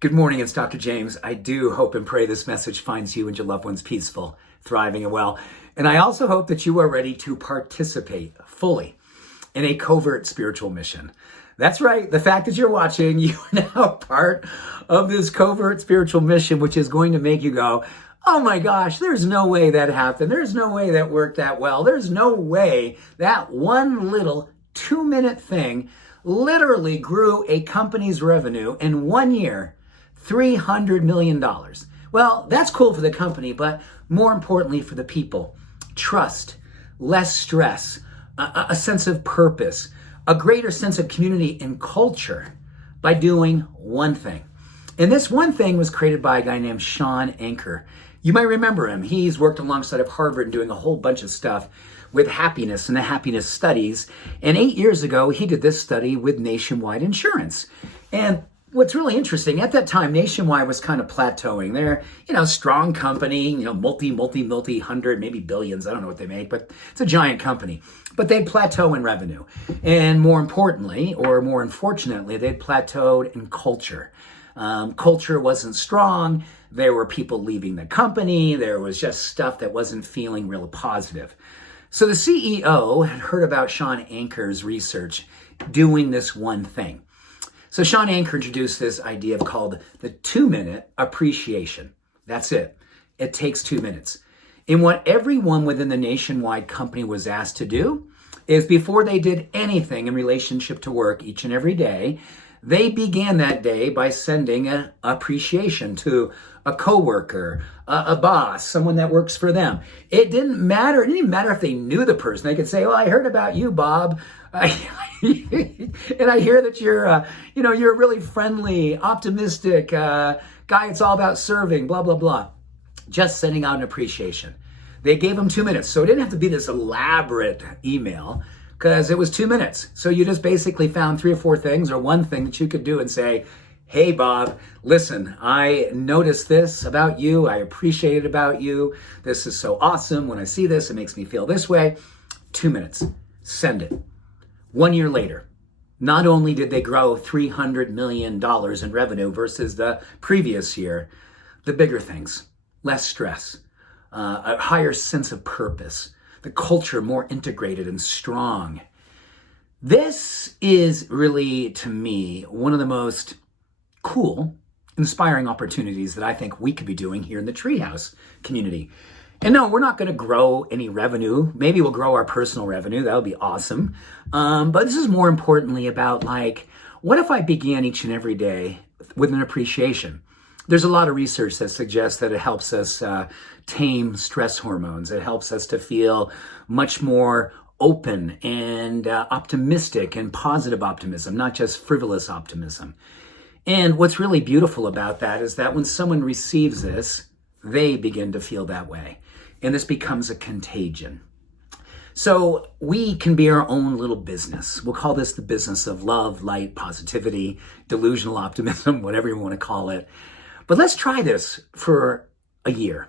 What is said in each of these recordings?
Good morning, it's Dr. James. I do hope and pray this message finds you and your loved ones peaceful, thriving, and well. And I also hope that you are ready to participate fully in a covert spiritual mission. That's right. The fact that you're watching, you are now part of this covert spiritual mission, which is going to make you go, oh my gosh, there's no way that happened. There's no way that worked that well. There's no way that one little 2-minute thing literally grew a company's revenue in 1 year, $300 million. Well, that's cool for the company, but more importantly for the people. Trust, less stress, a sense of purpose, a greater sense of community and culture by doing one thing. And this one thing was created by a guy named Shawn Achor. You might remember him. He's worked alongside of Harvard doing a whole bunch of stuff with happiness and the happiness studies. And 8 years ago, he did this study with Nationwide Insurance. And what's really interesting, at that time, Nationwide was kind of plateauing. They're, strong company, multi hundred, maybe billions. I don't know what they make, but it's a giant company. But they plateau in revenue. And more importantly, or more unfortunately, they'd plateaued in culture. Culture wasn't strong. There were people leaving the company. There was just stuff that wasn't feeling real positive. So the CEO had heard about Shawn Achor's research doing this one thing. So Shawn Achor introduced this idea called the 2-minute appreciation. That's it. It takes 2 minutes. And what everyone within the Nationwide company was asked to do is before they did anything in relationship to work each and every day, they began that day by sending an appreciation to a coworker, a boss, someone that works for them. It didn't matter. It didn't even matter if they knew the person. They could say, "Well, I heard about you, Bob, and I hear that you're, you're a really friendly, optimistic guy. It's all about serving. Blah blah blah." Just sending out an appreciation. They gave them 2 minutes, so it didn't have to be this elaborate email, because it was 2 minutes. So you just basically found 3 or 4 things or one thing that you could do and say, "Hey, Bob, listen, I noticed this about you. I appreciate it about you. This is so awesome. When I see this, it makes me feel this way." 2 minutes. Send it. 1 year later, not only did they grow $300 million in revenue versus the previous year, the bigger things, less stress, a higher sense of purpose, the culture more integrated and strong. This is really, to me, one of the most cool, inspiring opportunities that I think we could be doing here in the Treehouse community. And no, we're not going to grow any revenue. Maybe we'll grow our personal revenue. That would be awesome. But this is more importantly about what if I began each and every day with an appreciation? There's a lot of research that suggests that it helps us tame stress hormones. It helps us to feel much more open and optimistic and positive optimism, not just frivolous optimism. And what's really beautiful about that is that when someone receives this, they begin to feel that way. And this becomes a contagion. So we can be our own little business. We'll call this the business of love, light, positivity, delusional optimism, whatever you want to call it. But let's try this for a year.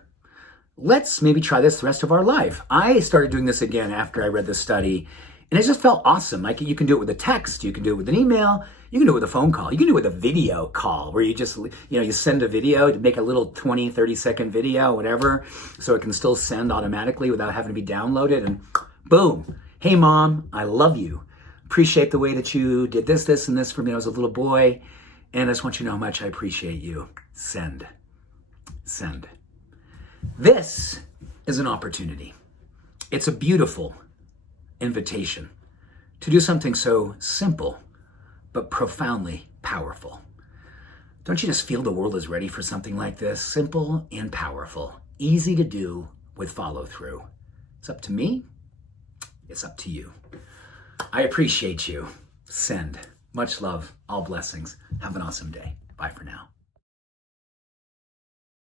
Let's maybe try this the rest of our life. I started doing this again after I read this study, and it just felt awesome. You can do it with a text, you can do it with an email, you can do it with a phone call, you can do it with a video call where you just, you send a video to make a little 20, 30-second video, whatever, so it can still send automatically without having to be downloaded, and boom. Hey, Mom, I love you. Appreciate the way that you did this, and this for me when I was a little boy, and I just want you to know how much I appreciate you. Send. Send. This is an opportunity. It's a beautiful invitation to do something so simple but profoundly powerful. Don't you just feel the world is ready for something like this? Simple and powerful. Easy to do with follow through. It's up to me. It's up to you. I appreciate you. Send. Much love. All blessings. Have an awesome day. Bye for now.